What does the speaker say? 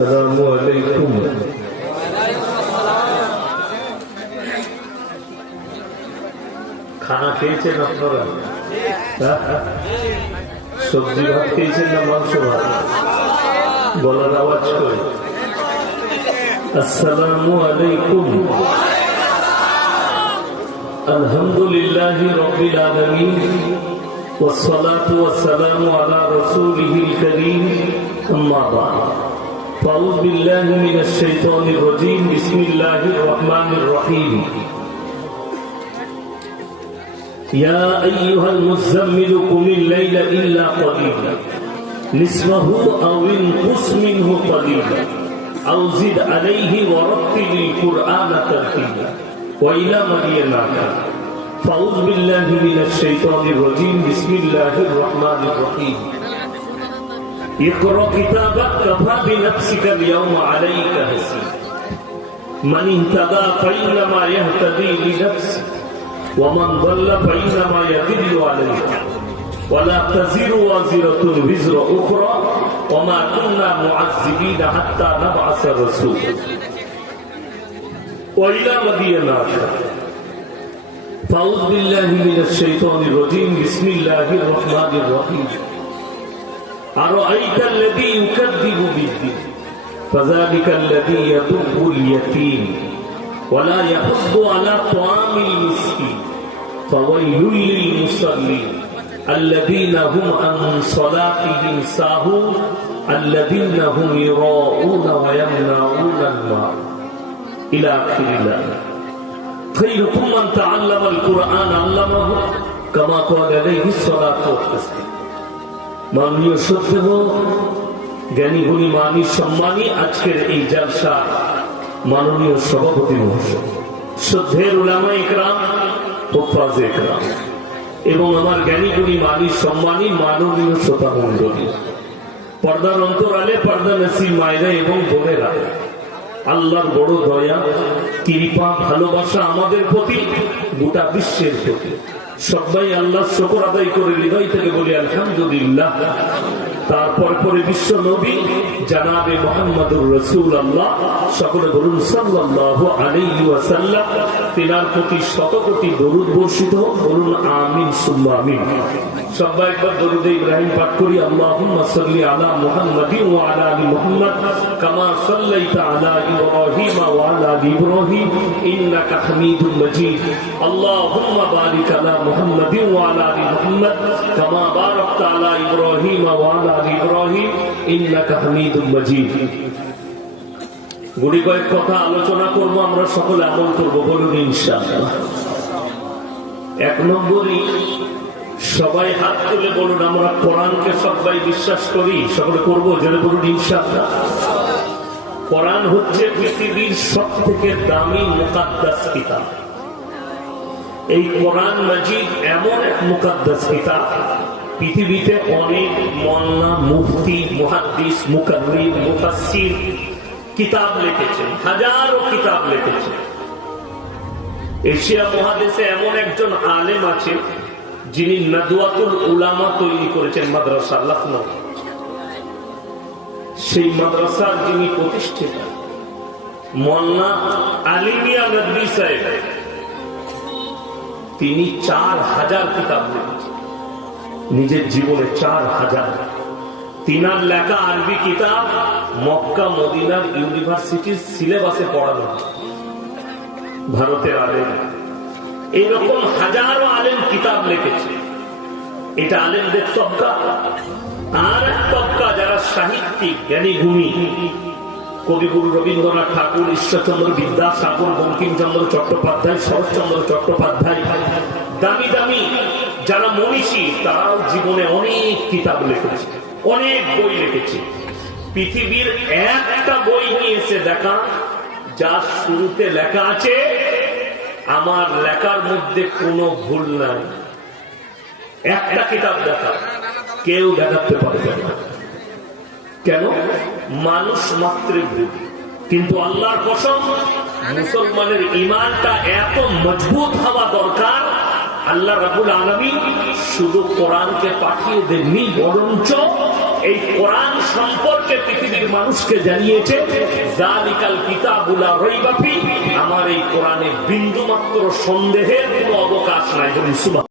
السلام عليكم খানা খেয়েছেন আপনারা হ্যাঁ? সবজি ভাত খেয়েছেন না মাংস ভাত বলার আওয়াজ করে আসসালামু আলাইকুম আলহামদুলিল্লাহ রবিল আলমিন والصلاة والسلام على رسوله الكريم أما بعد فأعوذ بالله من الشيطان الرجيم. بسم الله الرحمن الرحيم. يا أيها المزمل قم الليل إلا قليلا. نصفه أو انقص منه قليلا. أو زد عليه ورتل القرآن ترتيلا. وإلى مدينة فأعوذ بالله من الشيطان الرجيم. بسم الله الرحمن الرحيم. اقرأ كتابك كفى بنفسك اليوم عليك حسيب من اهتدى فإنما يهتدي لنفسه ومن ضل فإنما يضل عليه ولا تزر وازرة وزر أخرى وما كنا معذبين حتى نبعث رسولا وإلى مدينة فأعوذ بالله من الشيطان الرجيم بسم الله الرحمن الرحيم أرأيت الذي يكذب بالدين؟ فذلك الذي يدب اليتيم ولا يحض على طعام المسكين. فويل للمصلين الذين هم عن صلاتهم ساهون الذين هم يراءون ويمنعون الماء. إلى آخر الآية. خيركم من تعلم القرآن علمه كما قال عليه الصلاة والتسليم. মাননীয় সত্যহ জ্ঞানী গুণী মানি সম্মানী, আজকের এই জালসা মাননীয় সভাপতি মহাশয় শ্রদ্ধের উলামা ইকরাম হোফাজ একরাম, এবং আমার জ্ঞানী গুণী মানি সম্মানী মাননীয় শ্রোতা মন্ডলী পর্দার অন্তরালে পর্দা নসি মায়েরা এবং বোনেরা আল্লাহর বড় দয়া, কৃপা, ভালোবাসা আমাদের প্রতি, গোটা বিশ্বের প্রতি। সবাই আল্লাহ শকর আদায় করে হৃদয় থেকে বলি, আলহামদুলিল্লাহ। তারপর পরে বিশ্ব নবী, জানাবে মোহাম্মদুর রসুল আল্লাহ, সকলে বলুন সাল্লাহ আলী ওয়াসাল্লাম। তিনার প্রতি শত কোটি দরুদ বর্ষিত বলুন আমিন, সুম্মা আমিন। সবাই একবার দরুদ ইব্রাহিম পাঠ করি সাল্লি আলা আলা কামা আলা ইব্রাহিম আলা বারিক আলা আলা কামা আলা ইব্রাহিম আলা ইব্রাহিম গুড়ি কয়েক কথা আলোচনা করব, আমরা সকলে আমল করব, বলুন এক নম্বরই, সবাই হাত তুলে বলুন, আমরা কোরআনকে সবাই বিশ্বাস করি, সকলে করব, জেনে বলুন ইনশাআল্লাহ। কোরআন হচ্ছে পৃথিবীর সব থেকে দামি মুকাদ্দাস কিতাব। এই কোরআন মাজিদ এমন এক মুকাদ্দাস কিতাব, পৃথিবীতে অনেক মন্না মুফতি, মুহাদ্দিস মুকাদ্দির মুফাসসির কিতাব লিখেছেন, হাজারো কিতাব লিখেছেন। এশিয়া মহাদেশে এমন একজন আলেম আছেন, যিনি নদুয়াতুল উলামা তৈরি করেছেন মাদ্রাসা লখনৌ সেই মাদ্রাসার যিনি প্রতিষ্ঠিতা মন্না আলিমিয়া নদী সাহেব, তিনি চার হাজার কিতাব লিখেছেন। নিজের জীবনে চার হাজার। তিনার লেখা আরবি কিতাব মক্কা, মদিনার ইউনিভার্সিটির সিলেবাসে পড়ানো। ভারতের আলেম। এইরকম হাজারো আলেম কিতাব লিখেছে। এটা আলেমদের তবকা আর এক তবকা যারা সাহিত্যিক, জ্ঞানী ভূমি কবিগুরু রবীন্দ্রনাথ ঠাকুর, ঈশ্বরচন্দ্র বিদ্যাসাগর, বঙ্কিমচন্দ্র চট্টোপাধ্যায়, শরৎচন্দ্র চট্টোপাধ্যায়। দামি দামি যারা মনীষী, তারাও জীবনে অনেক কিতাব লিখেছে। অনেক বই লিখেছে পৃথিবীর একটা বই নিয়ে এসে দেখা, যার শুরুতে লেখা আছে, আমার লেখার মধ্যে কোনো ভুল নাই। একটা কিতাব দেখা, কেউ দেখাতে পারবে না। কেন? মানুষ মাত্রে ভুল। কিন্তু আল্লাহর কসম, মুসলমানের ইমানটা এত মজবুত হওয়া দরকার, আল্লাহ রাবুল আলমী শুধু কোরআনকে পাঠিয়ে দেননি, বরঞ্চ এই কোরআন সম্পর্কে পৃথিবীর মানুষকে জানিয়েছে জালিকাল কিতাবুলা আমার এই কোরআনে বিন্দু মাত্র সন্দেহের কোনো অবকাশ নাই। বলি